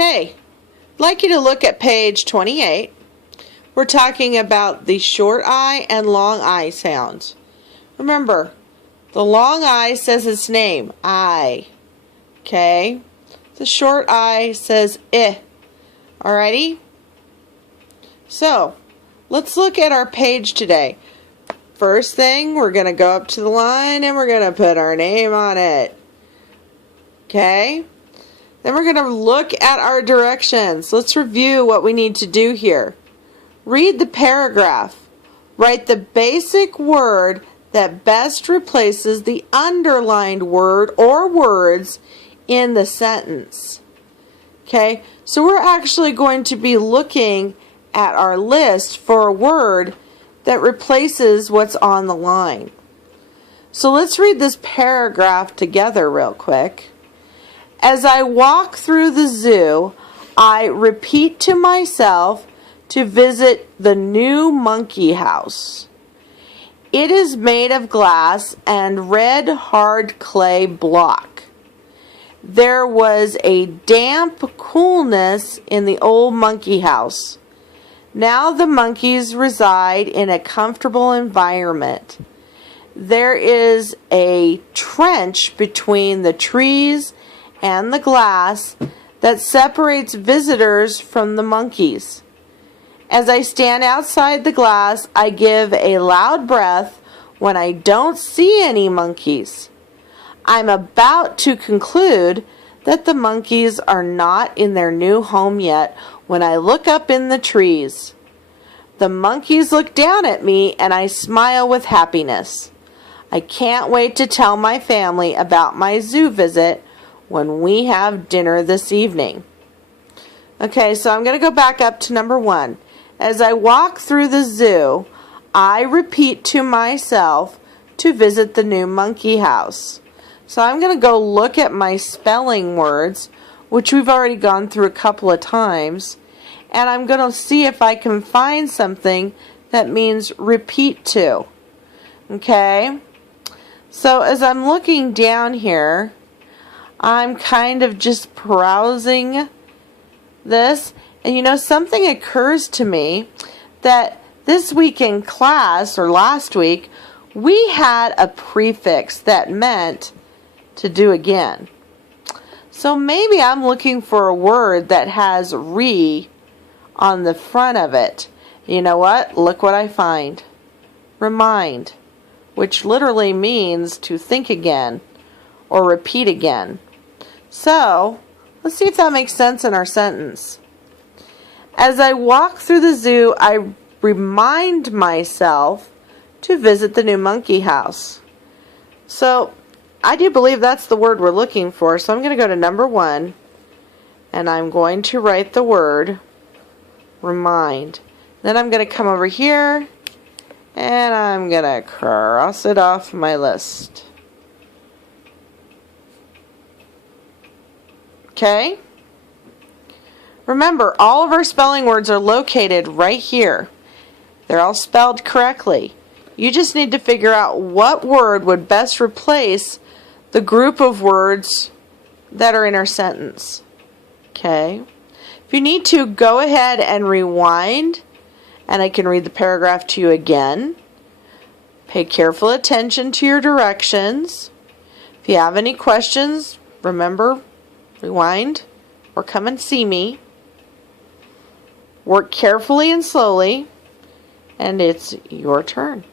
Okay, I'd like you to look at page 28. We're talking about the short I and long I sounds. Remember, the long I says its name, I. Okay? The short I says I. Alrighty? So, let's look at our page today. First thing, we're going to go up to the line and we're going to put our name on it. Okay? Then we're going to look at our directions. Let's review what we need to do here. Read the paragraph. Write the basic word that best replaces the underlined word or words in the sentence. Okay, so we're actually going to be looking at our list for a word that replaces what's on the line. So let's read this paragraph together real quick. As I walk through the zoo, I repeat to myself to visit the new monkey house. It is made of glass and red hard clay block. There was a damp coolness in the old monkey house. Now the monkeys reside in a comfortable environment. There is a trench between the trees and the glass that separates visitors from the monkeys. As I stand outside the glass, I give a loud breath when I don't see any monkeys. I'm about to conclude that the monkeys are not in their new home yet when I look up in the trees. The monkeys look down at me and I smile with happiness. I can't wait to tell my family about my zoo visit when we have dinner this evening. Okay, so I'm going to go back up to number 1. As I walk through the zoo, I repeat to myself to visit the new monkey house. So I'm going to go look at my spelling words, which we've already gone through a couple of times, and I'm going to see if I can find something that means repeat to. Okay? So as I'm looking down here, I'm kind of just browsing this. And you know, something occurs to me that this week in class, or last week, we had a prefix that meant to do again. So maybe I'm looking for a word that has re on the front of it. You know what? Look what I find. Remind, which literally means to think again or repeat again. So, let's see if that makes sense in our sentence. As I walk through the zoo, I remind myself to visit the new monkey house. So, I do believe that's the word we're looking for. So, I'm going to go to number 1, and I'm going to write the word remind. Then I'm going to come over here, and I'm going to cross it off my list. Okay? Remember, all of our spelling words are located right here. They're all spelled correctly. You just need to figure out what word would best replace the group of words that are in our sentence. Okay? If you need to, go ahead and rewind, and I can read the paragraph to you again. Pay careful attention to your directions. If you have any questions, remember, rewind or come and see me. Work carefully and slowly, and it's your turn.